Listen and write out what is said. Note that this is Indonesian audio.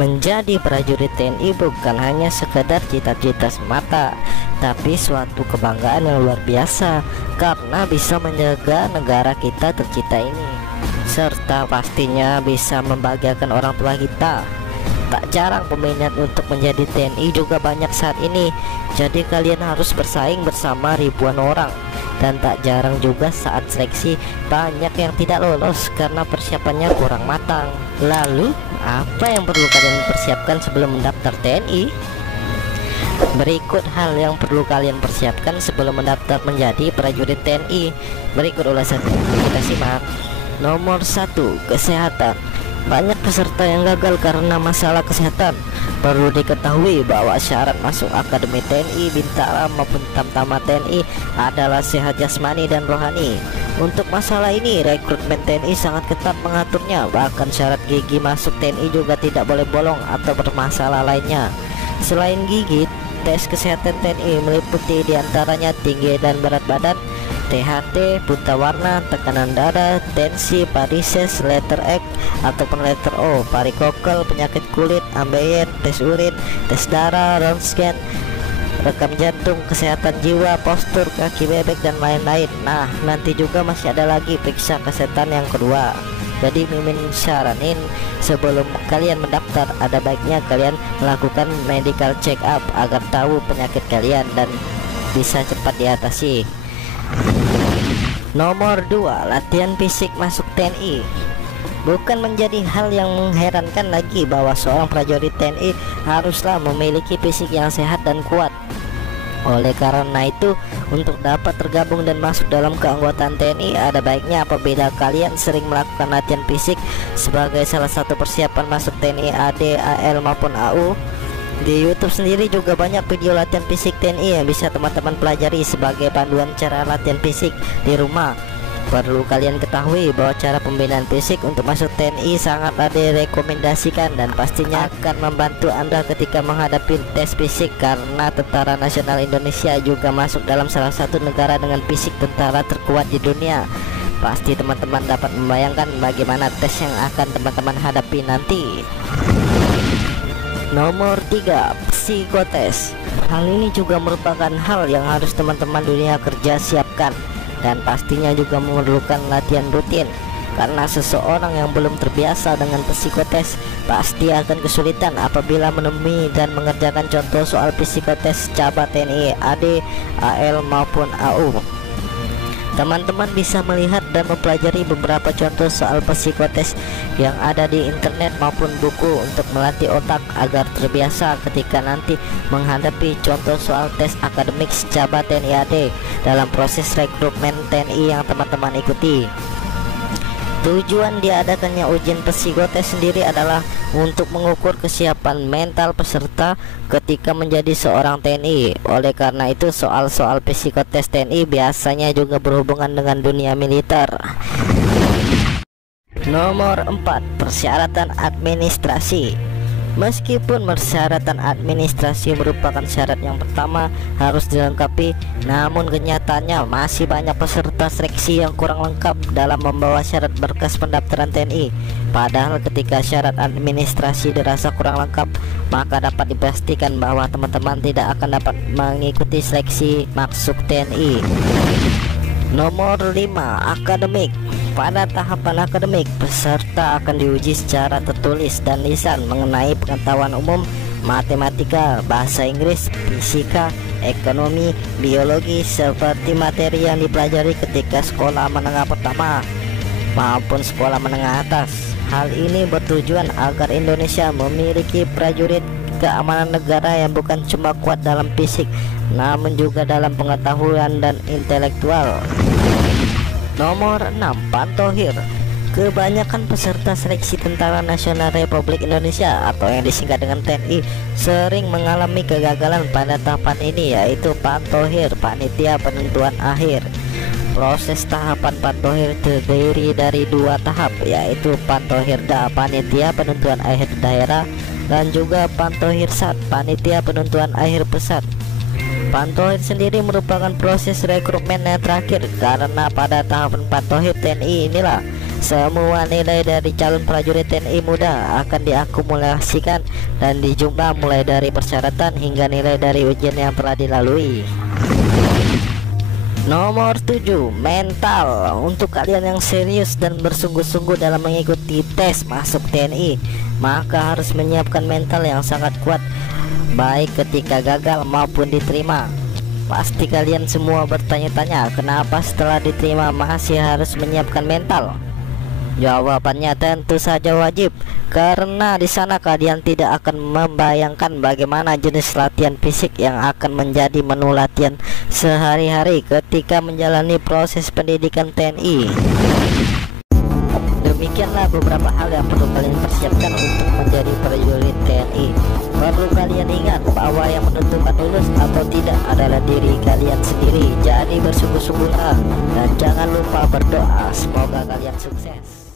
Menjadi prajurit TNI bukan hanya sekedar cita-cita semata, tapi suatu kebanggaan yang luar biasa karena bisa menjaga negara kita tercinta ini, serta pastinya bisa membahagiakan orang tua kita. Tak jarang peminat untuk menjadi TNI juga banyak saat ini, jadi kalian harus bersaing bersama ribuan orang. Dan tak jarang juga saat seleksi banyak yang tidak lolos karena persiapannya kurang matang. Lalu apa yang perlu kalian persiapkan sebelum mendaftar TNI? Berikut hal yang perlu kalian persiapkan sebelum mendaftar menjadi prajurit TNI. Berikut ulasannya, kita simak. Nomor 1, kesehatan. Banyak peserta yang gagal karena masalah kesehatan. Perlu diketahui bahwa syarat masuk Akademi TNI Bintara maupun Tamtama TNI adalah sehat jasmani dan rohani. Untuk masalah ini, rekrutmen TNI sangat ketat mengaturnya. Bahkan syarat gigi masuk TNI juga tidak boleh bolong atau bermasalah lainnya. Selain gigi, tes kesehatan TNI meliputi diantaranya tinggi dan berat badan, THT, buta warna, tekanan darah, tensi, varises, letter X ataupun letter O, varikokel, penyakit kulit, ambeien, tes urin, tes darah, röntgen, rekam jantung, kesehatan jiwa, postur, kaki bebek, dan lain-lain. Nah, nanti juga masih ada lagi periksa kesehatan yang kedua. Jadi Mimin saranin sebelum kalian mendaftar, ada baiknya kalian melakukan medical check up agar tahu penyakit kalian dan bisa cepat diatasi. Nomor 2, latihan fisik masuk TNI. Bukan menjadi hal yang mengherankan lagi bahwa seorang prajurit TNI haruslah memiliki fisik yang sehat dan kuat. Oleh karena itu, untuk dapat tergabung dan masuk dalam keanggotaan TNI, ada baiknya apabila kalian sering melakukan latihan fisik sebagai salah satu persiapan masuk TNI AD, AL maupun AU. Di YouTube sendiri juga banyak video latihan fisik TNI yang bisa teman-teman pelajari sebagai panduan cara latihan fisik di rumah. Perlu kalian ketahui bahwa cara pembinaan fisik untuk masuk TNI sangat direkomendasikan dan pastinya akan membantu Anda ketika menghadapi tes fisik, karena Tentara Nasional Indonesia juga masuk dalam salah satu negara dengan fisik tentara terkuat di dunia. Pasti teman-teman dapat membayangkan bagaimana tes yang akan teman-teman hadapi nanti. Nomor 3, psikotes. Hal ini juga merupakan hal yang harus teman-teman dunia kerja siapkan dan pastinya juga memerlukan latihan rutin, karena seseorang yang belum terbiasa dengan psikotes pasti akan kesulitan apabila menemui dan mengerjakan contoh soal psikotes cabang TNI AD, AL maupun AU. Teman-teman bisa melihat dan mempelajari beberapa contoh soal psikotes yang ada di internet maupun buku untuk melatih otak agar terbiasa ketika nanti menghadapi contoh soal tes akademik cabang TNI AD dalam proses rekrutmen TNI yang teman-teman ikuti. Tujuan diadakannya ujian psikotes sendiri adalah untuk mengukur kesiapan mental peserta ketika menjadi seorang TNI. Oleh karena itu, soal-soal psikotes TNI biasanya juga berhubungan dengan dunia militer. Nomor 4, persyaratan administrasi. Meskipun persyaratan administrasi merupakan syarat yang pertama harus dilengkapi, namun kenyataannya masih banyak peserta seleksi yang kurang lengkap dalam membawa syarat berkas pendaftaran TNI. Padahal ketika syarat administrasi dirasa kurang lengkap, maka dapat dipastikan bahwa teman-teman tidak akan dapat mengikuti seleksi masuk TNI. Nomor 5, akademik. Pada tahapan akademik, peserta akan diuji secara tertulis dan lisan mengenai pengetahuan umum, matematika, bahasa Inggris, fisika, ekonomi, biologi, seperti materi yang dipelajari ketika sekolah menengah pertama maupun sekolah menengah atas. Hal ini bertujuan agar Indonesia memiliki prajurit keamanan negara yang bukan cuma kuat dalam fisik, namun juga dalam pengetahuan dan intelektual. Nomor 6, pantohir. Kebanyakan peserta seleksi Tentara Nasional Republik Indonesia atau yang disingkat dengan TNI sering mengalami kegagalan pada tahapan ini, yaitu pantohir, panitia penentuan akhir. Proses tahapan pantohir terdiri dari 2 tahap, yaitu pantohirda, panitia penentuan akhir daerah, dan juga pantohirsat, panitia penentuan akhir pusat. Pantohir sendiri merupakan proses rekrutmen yang terakhir, karena pada tahapan pantohir TNI inilah Semua nilai dari calon prajurit TNI muda akan diakumulasikan dan dijumlah mulai dari persyaratan hingga nilai dari ujian yang telah dilalui. Nomor 7, mental. Untuk kalian yang serius dan bersungguh-sungguh dalam mengikuti tes masuk TNI, maka harus menyiapkan mental yang sangat kuat, baik ketika gagal maupun diterima. Pasti kalian semua bertanya-tanya, kenapa setelah diterima masih harus menyiapkan mental? Jawabannya tentu saja wajib, karena di sana kalian tidak akan membayangkan bagaimana jenis latihan fisik yang akan menjadi menu latihan sehari-hari ketika menjalani proses pendidikan TNI. Demikianlah beberapa hal yang perlu kalian persiapkan untuk menjadi prajurit TNI. Perlu kalian ingat bahwa yang menentukan lulus atau tidak adalah diri kalian sendiri. Jadi bersungguh-sungguhlah dan jangan lupa berdoa, semoga kalian sukses.